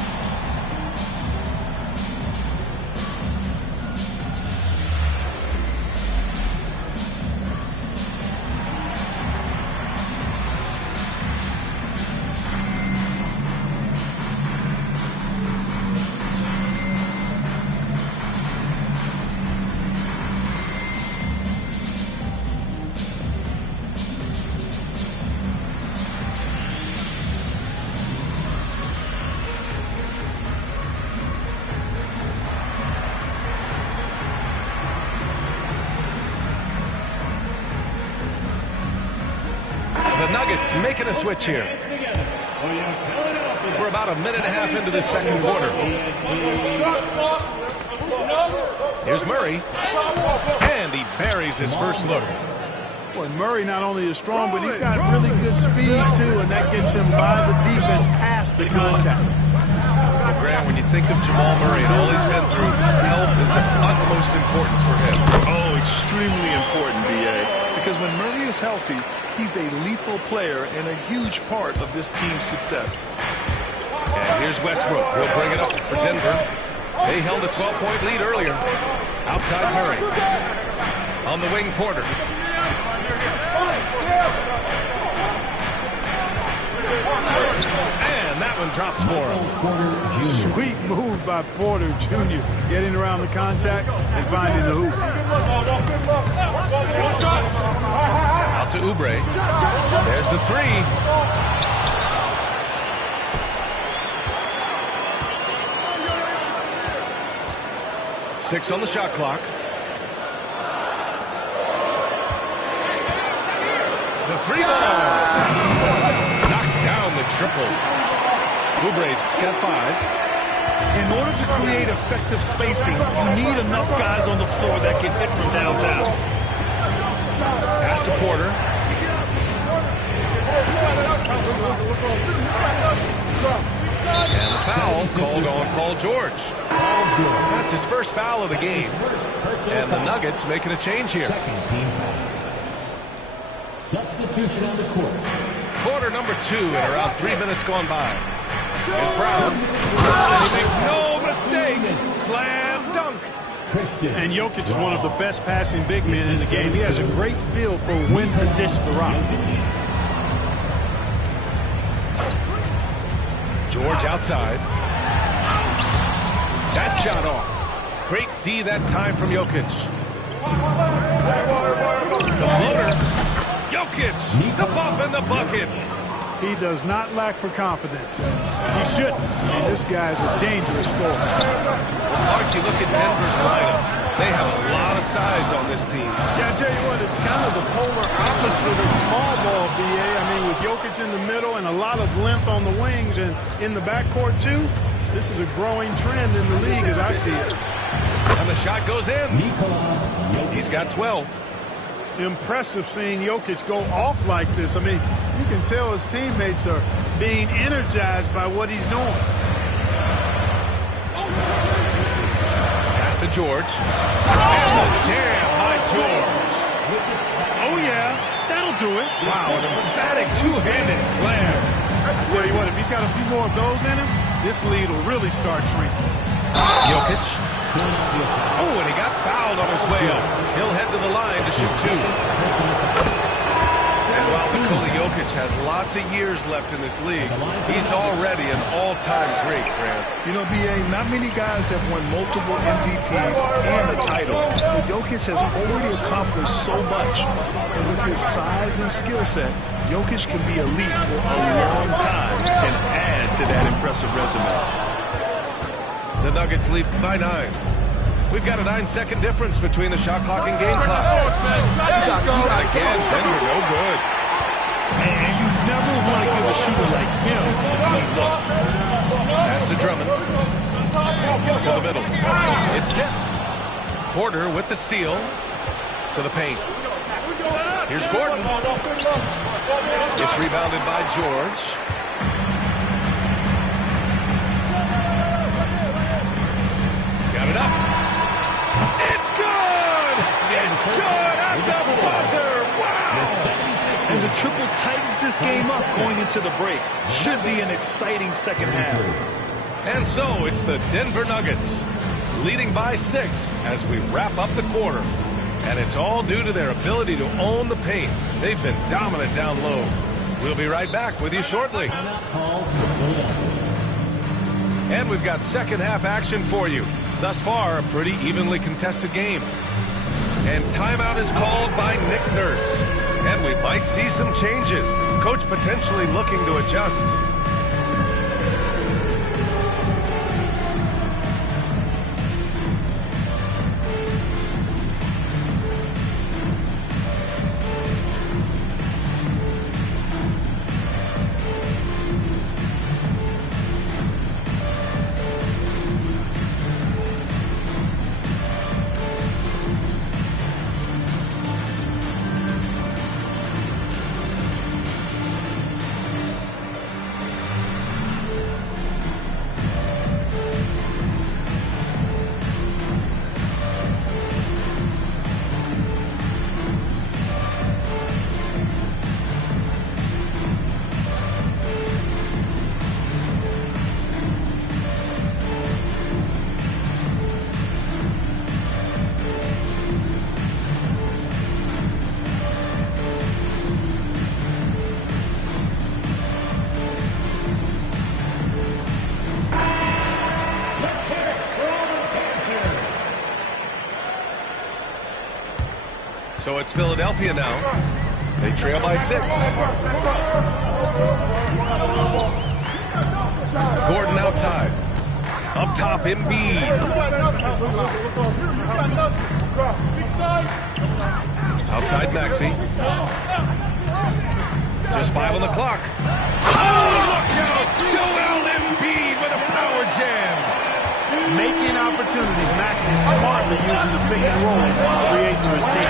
The Nuggets making a switch here. We're about a minute and a half into this second quarter. Here's Murray. And he buries his first look. Boy, Murray not only is strong, but he's got really good speed, too, and that gets him by the defense past the contact. Well, Grant, when you think of Jamal Murray and all he's been through, health is of utmost importance for him. Oh, extremely important, B.A. Because when Murray is healthy, he's a lethal player and a huge part of this team's success. And here's Westbrook. He'll bring it up for Denver. They held a 12-point lead earlier. Outside Murray. On the wing, Porter. And that one drops for him. Sweet move by Porter Jr. Getting around the contact and finding the hoop. Out to Oubre. There's the three. 6 on the shot clock. The three ball. Knocks down the triple. Oubre's got 5. In order to create effective spacing, you need enough guys on the floor that can hit from downtown. Pass to Porter. And the foul called on Paul George. That's his first foul of the game. And the Nuggets making a change here. Substitution on the court. Quarter number 2 and around 3 minutes gone by. Here's Brown. And he makes no mistake. Slam dunk. And Jokic is one of the best passing big men in the game. He has a great feel for when to dish the rock. George outside. That shot off. Great D that time from Jokic. The floater. Jokic. The bump in the bucket. He does not lack for confidence. He shouldn't. And this guy's a dangerous scorer. Clark, you look at Denver's lineups. They have a lot of size on this team. Yeah, I tell you what, it's kind of the polar opposite of small ball, B.A. I mean, with Jokic in the middle and a lot of length on the wings and in the backcourt, too, this is a growing trend in the league as I see it. And the shot goes in. He's got 12. Impressive seeing Jokic go off like this. I mean, you can tell his teammates are being energized by what he's doing. Pass to George. And the jam by George. Oh, yeah, that'll do it. Wow, an emphatic two-handed slam. I tell you what, if he's got a few more of those in him, this lead will really start shrinking. Jokic. Oh, and he got fouled on his way up. He'll head to the line to shoot 2. And while Nikola Jokic has lots of years left in this league, he's already an all-time great, Grant. You know, B.A., not many guys have won multiple MVPs and a title. But Jokic has already accomplished so much. And with his size and skill set, Jokic can be elite for a long time and add to that impressive resume. The Nuggets lead by 9. We've got a 9-second difference between the shot clock and game clock. Again, Denver no good. And you never want to give a shooter like him a clean look. Pass to Drummond. To the middle. It's tipped. Porter with the steal. To the paint. Here's Gordon. It's rebounded by George. Got it up. It's good! It's good at the buzzer! Wow! And the triple tightens this game up going into the break. Should be an exciting second half. And so it's the Denver Nuggets leading by 6 as we wrap up the quarter. And it's all due to their ability to own the paint. They've been dominant down low. We'll be right back with you shortly. And we've got second half action for you. Thus far, a pretty evenly contested game. And timeout is called by Nick Nurse. And we might see some changes. Coach potentially looking to adjust. So it's Philadelphia now. They trail by 6. Gordon outside. Up top, Embiid. Outside Maxey. Just 5 on the clock. Oh, look out! Joel Embiid with a power jam. Making opportunities. Max is smartly using the pick and roll to create for his team.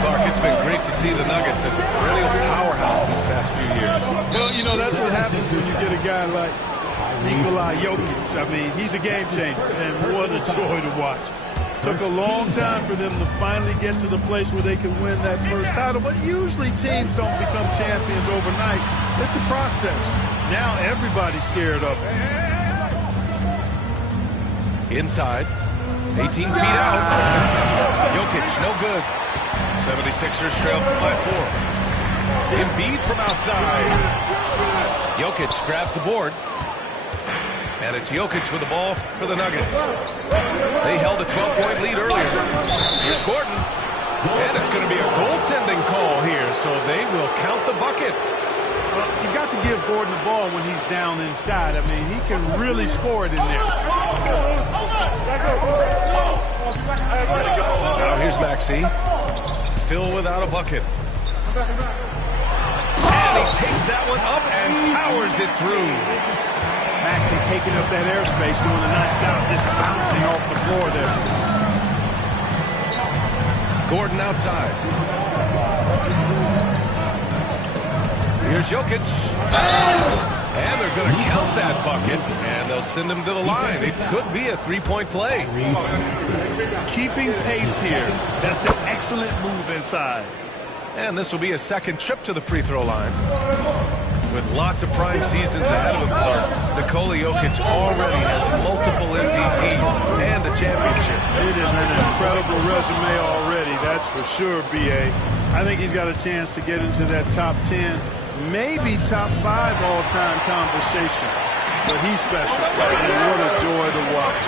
Clark, it's been great to see the Nuggets as a perennial powerhouse these past few years. Well, you know, that's what happens when you get a guy like Nikola Jokic. I mean, he's a game changer, and what a joy to watch. Took a long time for them to finally get to the place where they can win that first title, but usually teams don't become champions overnight. It's a process. Now everybody's scared of him. Inside, 18 feet out. Jokic, no good. 76ers trail by 4. Embiid from outside. Jokic grabs the board. And it's Jokic with the ball for the Nuggets. They held a 12-point lead earlier. Here's Gordon. And it's going to be a goaltending call here, so they will count the bucket. Well, you've got to give Gordon the ball when he's down inside. I mean, he can really score it in there. Now here's Maxey. Still without a bucket. And he takes that one up and powers it through. Maxey taking up that airspace, doing a nice job just bouncing off the floor there. Gordon outside. Here's Jokic. And they're going to count that bucket, and they'll send him to the line. It could be a 3-point play. Keeping pace here. That's an excellent move inside. And this will be a second trip to the free throw line. With lots of prime seasons ahead of him, Clark, Nikola Jokic already has multiple MVPs and a championship. It is an incredible resume already, that's for sure, B.A. I think he's got a chance to get into that top 10, maybe top 5 all-time conversation. But he's special, and what a joy to watch.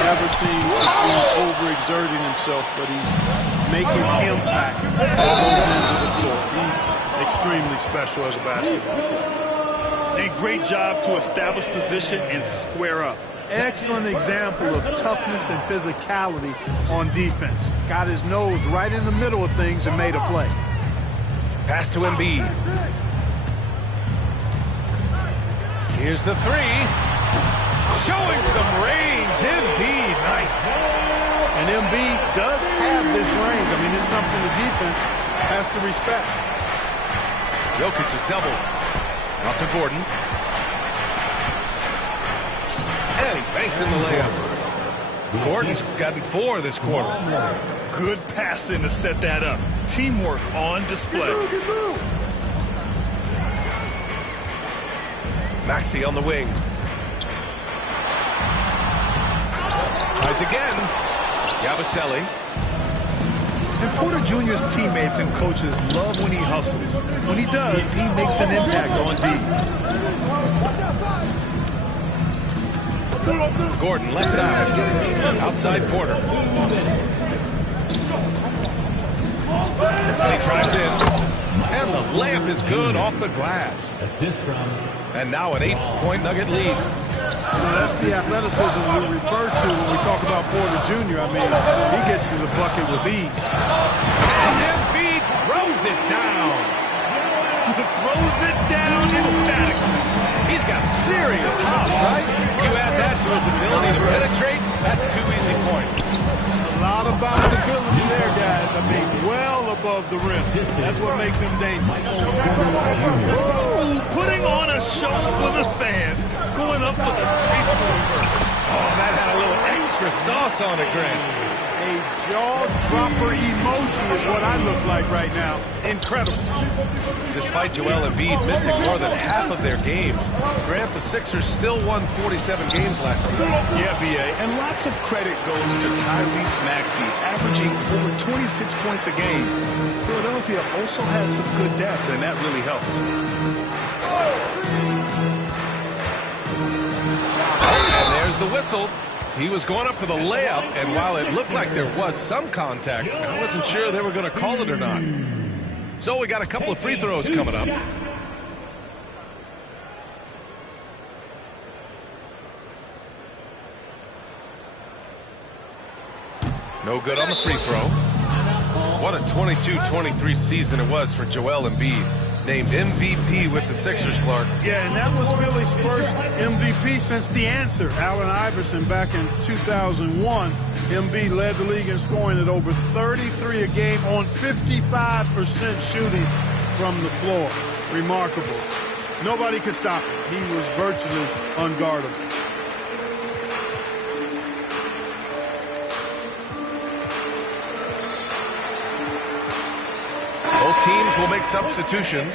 Never seems to be overexerting himself, but he's making impact at both ends of the floor. He's extremely special as a basketball player. A great job to establish position and square up. Excellent example of toughness and physicality on defense. Got his nose right in the middle of things and made a play. Pass to Embiid. Here's the 3. Showing some range. Embiid, nice. And Embiid does have this range. I mean, it's something the defense has to respect. Jokic is doubled. Out to Gordon. And he banks in the layup. Gordon's gotten 4 this quarter. Good passing to set that up. Teamwork on display. Maxey on the wing. Tries again. Yabusele. And Porter Jr.'s teammates and coaches love when he hustles. When he does, he makes an impact on D. Gordon left side. Outside Porter. And he drives in. And the layup is good off the glass. And now an 8-point Nugget lead. You know, that's the athleticism we refer to when we talk about Porter Jr. I mean, he gets to the bucket with ease. And Embiid throws it down. Throws it down emphatically. He's got serious hops, right? You add that to his ability to penetrate, that's 2 easy points. A lot of bounceability there, guys. I mean, well above the rim. That's what makes him dangerous. Ooh, putting on a show for the fans. Going up for the graceful reverse. Oh, that had a little extra sauce on it, Grant. A jaw-dropper emoji is what I look like right now. Incredible. Despite Joel Embiid missing more than half of their games, Grant, the Sixers still won 47 games last season. Yeah, B.A., and lots of credit goes to Tyrese Maxey, averaging over 26 points a game. Philadelphia also had some good depth, and that really helped. And there's the whistle. He was going up for the layup, and while it looked like there was some contact, I wasn't sure they were going to call it or not. So we got a couple of free throws coming up. No good on the free throw. What a 22-23 season it was for Joel Embiid. Named MVP with the Sixers, Clark. Yeah, and that was Philly's first MVP since the answer, Allen Iverson, back in 2001. Embiid led the league in scoring at over 33 a game on 55% shooting from the floor. Remarkable. Nobody could stop him. He was virtually unguardable. Both teams will make substitutions.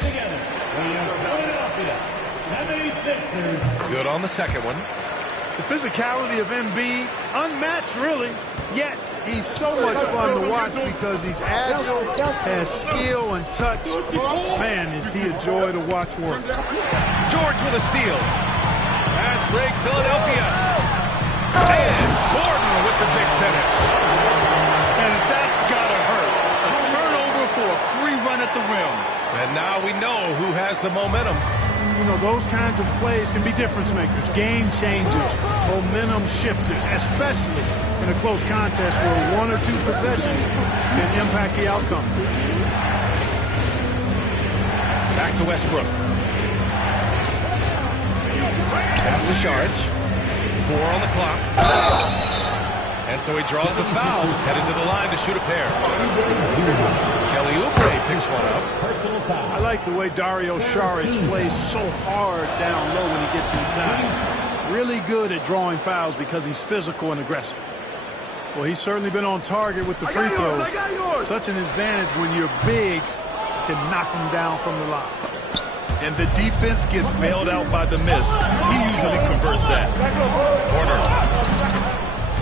Good on the second one. The physicality of Embiid, unmatched really, yet he's so much fun to watch because he's agile, has skill and touch. Man, is he a joy to watch work. George with a steal. Fast break, Philadelphia. And Gordon with the big finish. And that's got to hurt. A turnover for a free run at the rim. And now we know who has the momentum. You know, those kinds of plays can be difference makers, game changers, momentum shifters, especially in a close contest where one or two possessions can impact the outcome. Back to Westbrook. Pass to Saric. 4 on the clock. And so he draws the foul, headed to the line to shoot a pair. Kelly Oubre picks one up. I like the way Dario Saric plays so hard down low when he gets inside. Really good at drawing fouls because he's physical and aggressive. Well, he's certainly been on target with the free throws. Such an advantage when your bigs can knock him down from the line. And the defense gets bailed out by the miss. He usually converts that. Porter.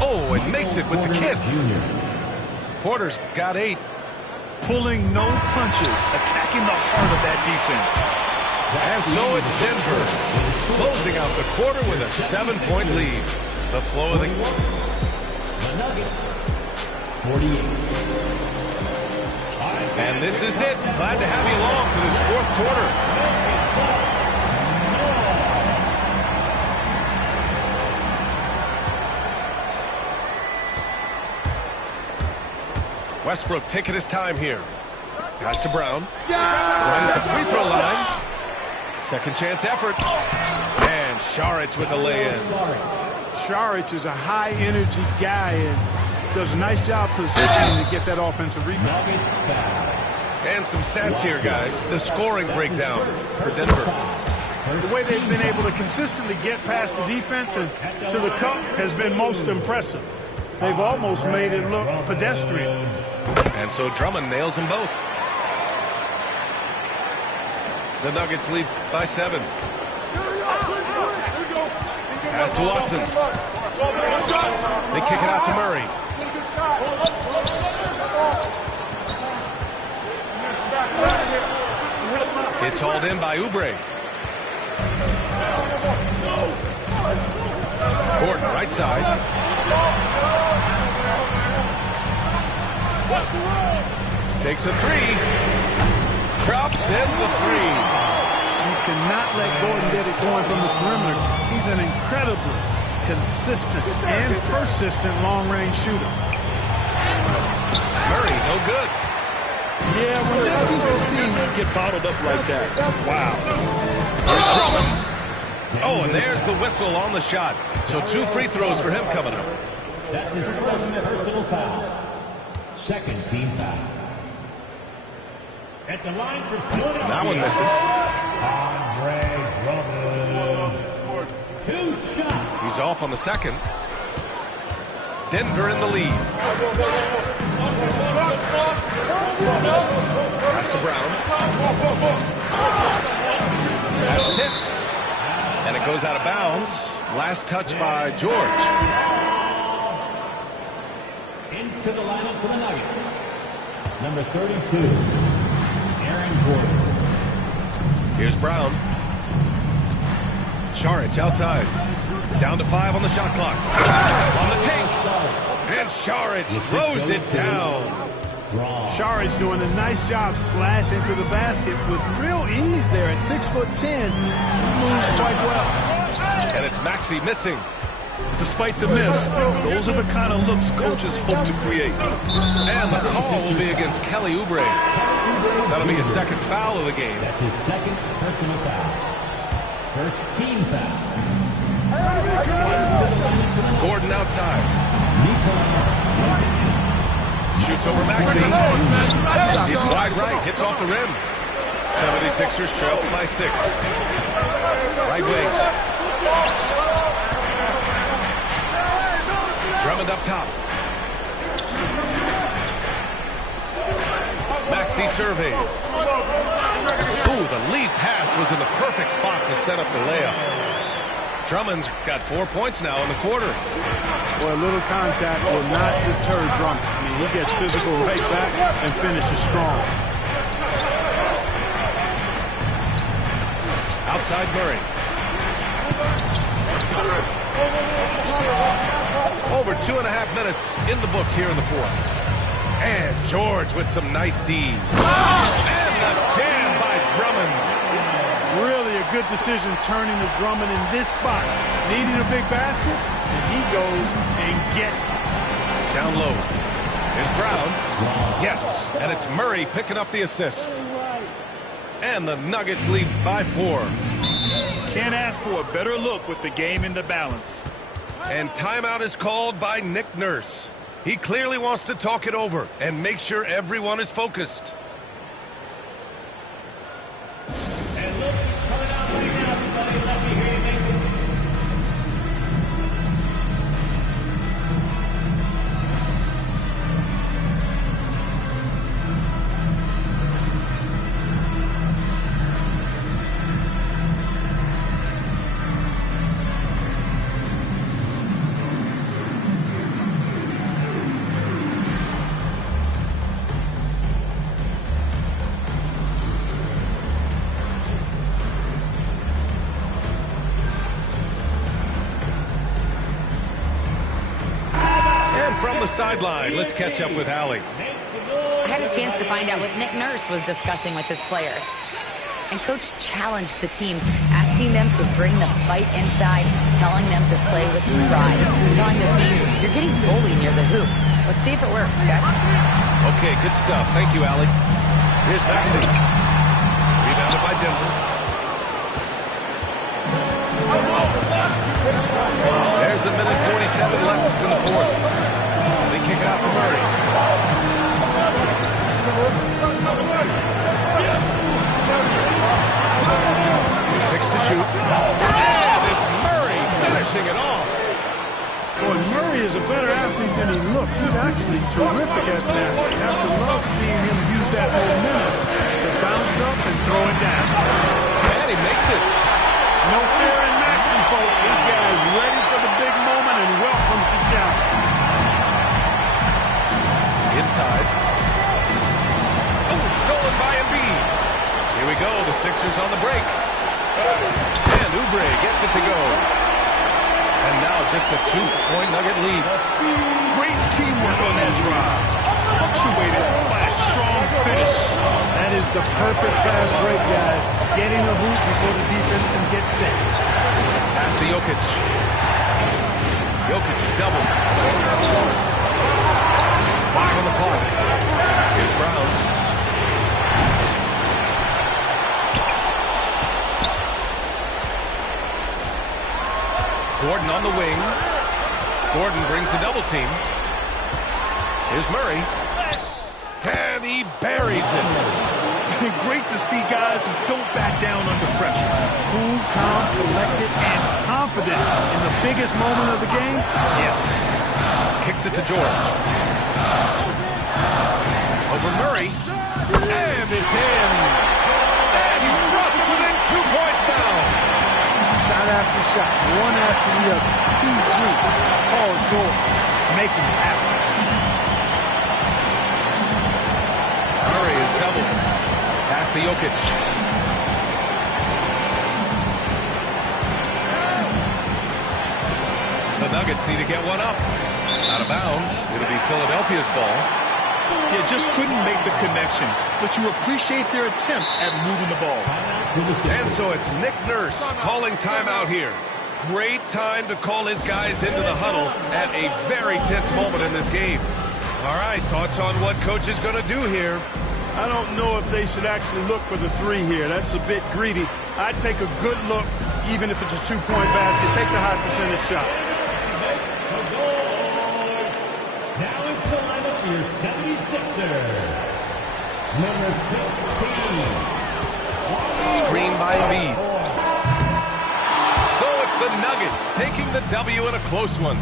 Oh, and makes it with the kiss. Porter's got 8. Pulling no punches, attacking the heart of that defense. And so it's Denver, closing out the quarter with a 7-point lead. The flow of the... 48. And this is it. Glad to have you along for this fourth quarter. Westbrook taking his time here. Pass to Brown. Right at the free throw line. Second chance effort. And Saric with the lay-in. Saric is a high-energy guy and does a nice job positioning to get that offensive rebound. And some stats here, guys. The scoring breakdown for Denver. The way they've been able to consistently get past the defense and to the cup has been most impressive. They've almost made it look pedestrian. And so Drummond nails them both. The Nuggets lead by 7. Pass to Watson. They kick it out to Murray. It's hauled in by Oubre. Gordon, right side. Takes a 3. Drops in the 3. You cannot let Gordon get it going from the perimeter. He's an incredibly consistent and persistent long-range shooter. Murray, no good. Yeah, we're not used to seeing him get bottled up like that. Wow. Oh, and there's the whistle on the shot. So 2 free throws for him coming up. That's his first personal foul. Second team foul. At the line for Philadelphia. That one misses. Andre Drummond. 2 shots. He's off on the second. Denver in the lead. Pass to Brown. That's tipped. And it goes out of bounds. Last touch by George. Into the lineup for the Nuggets. Number 32, Aaron Gordon. Here's Brown. Šarić outside. Down to 5 on the shot clock. On the take. And Šarić throws it down. Šarić doing a nice job slashing to the basket with real ease there at 6'10". He moves quite well. And it's Maxey missing. Despite the miss, those are the kind of looks coaches hope to create. And the call will be against Kelly Oubre. That'll be his second foul of the game. That's his second personal foul. First team foul. Gordon outside. Shoots over Maxey. It's wide right. Hits off the rim. 76ers trail by 6. Right wing. Drummond up top. Maxey surveys. Ooh, the lead pass was in the perfect spot to set up the layup. Drummond's got 4 points now in the quarter. Boy, a little contact will not deter Drummond. I mean, he gets physical right back and finishes strong. Outside Murray. Over 2.5 minutes in the books here in the fourth. And George with some nice D. And the jam by Drummond. Really a good decision turning to Drummond in this spot. Needing a big basket, and he goes and gets it. Down low. Here's Brown. Yes, and it's Murray picking up the assist. And the Nuggets lead by 4. Can't ask for a better look with the game in the balance. And timeout is called by Nick Nurse. He clearly wants to talk it over and make sure everyone is focused. And look, coming out right now, everybody. Let me hear you make some. From the sideline, let's catch up with Allie. I had a chance to find out what Nick Nurse was discussing with his players. And Coach challenged the team, asking them to bring the fight inside, telling them to play with pride, telling the team, you're getting bullied near the hoop. Let's see if it works, guys. Okay, good stuff. Thank you, Allie. Here's Maxey. Rebounded by Denver. There's a minute 47 left in the fourth. They kick it out to Murray. 6 to shoot. And it's Murray finishing it off. Boy, Murray is a better athlete than he looks. He's actually terrific as an athlete. You have to love seeing him use that momentum to bounce up and throw it down. And he makes it. No fear in Maxey, folks. This guy is ready for the big moment and welcomes the challenge. Inside. Oh, stolen by Embiid. Here we go. The Sixers on the break. And Oubre gets it to go. And now just a 2-point Nugget lead. Great teamwork on that drive. Punctuated by a strong finish. That is the perfect fast break, guys. Getting a hoop before the defense can get set. Pass to Jokic. Jokic is doubled. 5 on the clock. Here's Brown. Gordon on the wing. Gordon brings the double team. Here's Murray. And he buries it. Great to see guys who don't back down under pressure. Cool, calm, collected, and confident in the biggest moment of the game. Yes. Kicks it to George. Over Murray. And it's in. And he's brought them within 2 points now. Shot after shot, one after the other. PG, Paul George, making it happen. Murray is doubled. Pass to Jokic. the Nuggets need to get one up. Out of bounds. It'll be Philadelphia's ball. Yeah, just couldn't make the connection, but you appreciate their attempt at moving the ball. And so it's Nick Nurse calling timeout here. Great time to call his guys into the huddle at a very tense moment in this game. All right, thoughts on what coach is going to do here? I don't know if they should actually look for the three here. That's a bit greedy. I'd take a good look, even if it's a two-point basket. Take the high percentage shot. Now into the lineup for your 76ers. Number 16. Screen by Embiid. So it's the Nuggets taking the W in a close one.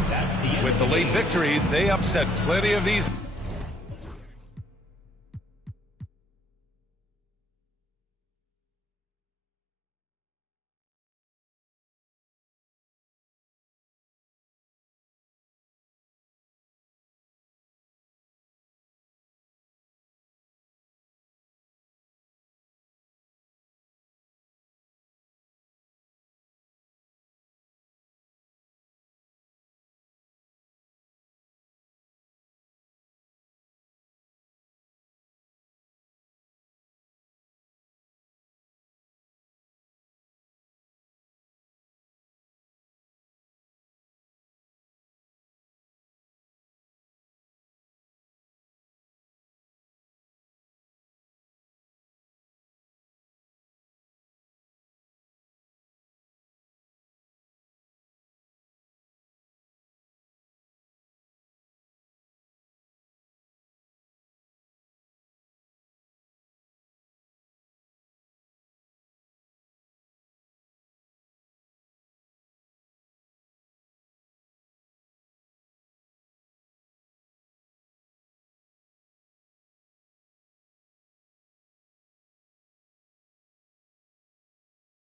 With the late victory, they upset plenty of these